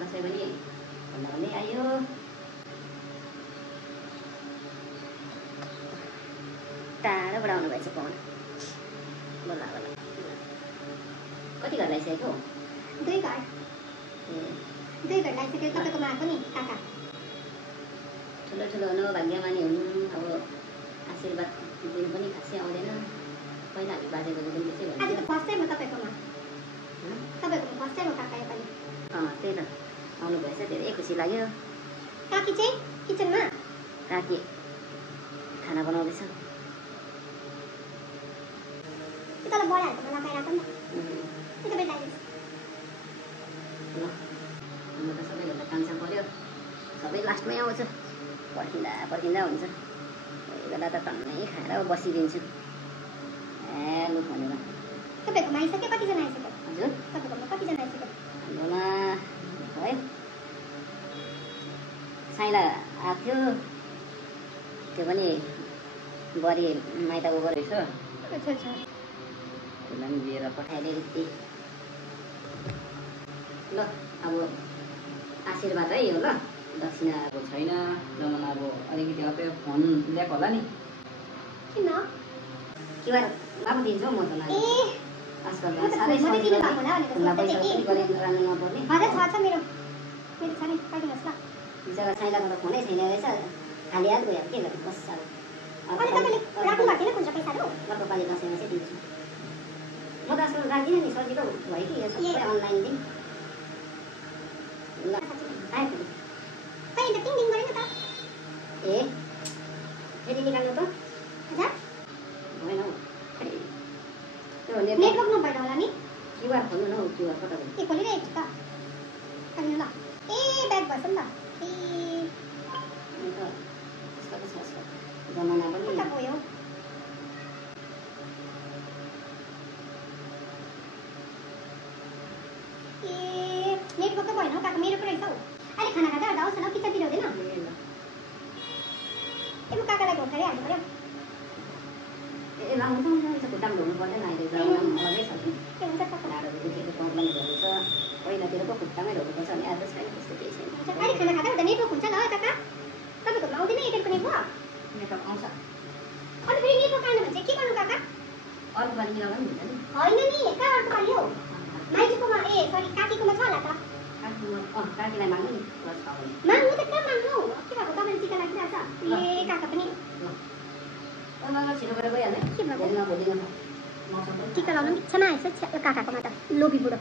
दसैँ पनि भन्दै आयो। टाढोबाट आउनु भएछ पवन। बोला बोला कति घर लगाइसकेको? 2 घर। 2 घर लगाइसकेको। तपाईँकोमा आएको नि काका। ठुलो ठुलो हुनु भाग्यमानी हुनु। अब आशीर्वाद दिनु पनि खासै आउँदैन। पहिला हामी बाजे बोजू पनि त्यसै भन्थ्यो। आज त फर्स्ट टाइम हो तपाईँकोमा। तपाईँकोमा फर्स्ट टाइम हो काका योपालि। त्यही त आउनु भएछ, धेरै खुसी लाग्यो। काकी चाहिँ किचनमा? काकी खाना बनाउँदैछ। तल बढाहरूको लगाइराख्नु न। त्यो त बेटाइदिन्छ। ल म त सबैभन्दा कान्छा पर्यो, सबै लास्टमै आउँछ। पर्खिँदा पर्खिँदा हुन्छ। कोही बेला त टन्नै खाएर बसिदिन्छु। लु भनेर। तपाईँकोमा आइसक्यो? कतिजना आइसक्यो? हजुर तपाईँकोमा कतिजना आइसक्यो? हाम्रोमा है साइला आएको थियो, त्यो पनि बरी माइत गएको रहेछ। अच्छा अच्छा। त्यसलाई पनि लिएर पठाइदिएको थिएँ। ल अब आशीर्वाद है हो। ल दक्षिणा अब छैन, जमाना अब अलिकति अर्कै फोन ल्याएको होला नि। किन? क्युआर अब दिन्छु म त। ए आजकल म त साह्रै फोनमा सजिलो दिनु भएको होला भनेको फोनमा पैसा सोच्दै पनि गरेर राख्नु नपर्ने। हजुर छ मेरो छ नि, पठाइदिनुहोस् ल। जग्गा साइलाको त फोनै छैन रहेछ, खाली हात गयो। के गर्नु बस अब। अनि तपाईँले राख्नु भएको थिएन खुल्छ पैसाहरू? अर्को पालि दसैँमा चाहिँ दिन्छु। म त आजकल राख्दिनँ नि, सजिलो भयो कि यो सबै अनलाइन दिन। ल आयो खै त टिङ टिङ गरेन त। ए फेरि निकाल्नु त। हजुर भएन हौ। त्यो नेटवर्क नभएर होला नि। क्युआर खोल्नु न हौ, क्युआर पठाउनु। के खोलिरहेको छु त। खोल्नु ल। ए ब्याक भएछ नि त। ए अन्त त्यस्तो पो छ आजकल जमाना पनि। कता गयो? ए नेटवर्कै भएन हौ काका, मेरो पो रहेछ हौ। अहिले खाना खाँदा आउँछ न, किचनतिर हुँदैन? ए म काकालाई घोट हाल्नु पऱ्यो। ए लाउनु त हुन्छ, खुट्टामा ढोग्नु पर्दैन। अहिले जमाना पनि अलगै छ नि। ए हुन्छ काका। ढाडहरू दुखेको प्रब्लमहरू हुन्छ, पहिलातिर पो खुट्टामै ढोग्नुपर्छ भने आज छैन त्यस्तो केही छैन। अहिले खाना खाँदा हुँदा नेटवर्क हुन्छ ल काका? तपाईँकोमा आउँदैन एयरटेलको नेटवर्क? नेटवर्क आउँछ। अनि फेरि नेटवर्क आएन भने चाहिँ के गर्नु काका? अर्को पालि मिलाउँदा पनि हुन्छ नि। होइन नि, कहाँ अर्को पालि हौ? माइजूकोमा ए सरी काकीकोमा छ होला त। काकीलाई माग्नु नि। माग्नु त कहाँ माग्नु? के भएको तपाईँले टिका लागिरहेछ? ए काका पनि छिटो गरेर गइहाल्ने। के भएको? भोलि नभोलि टिका लाउनु इच्छा नआएछ काकाकोमा त, लोभी बुढो।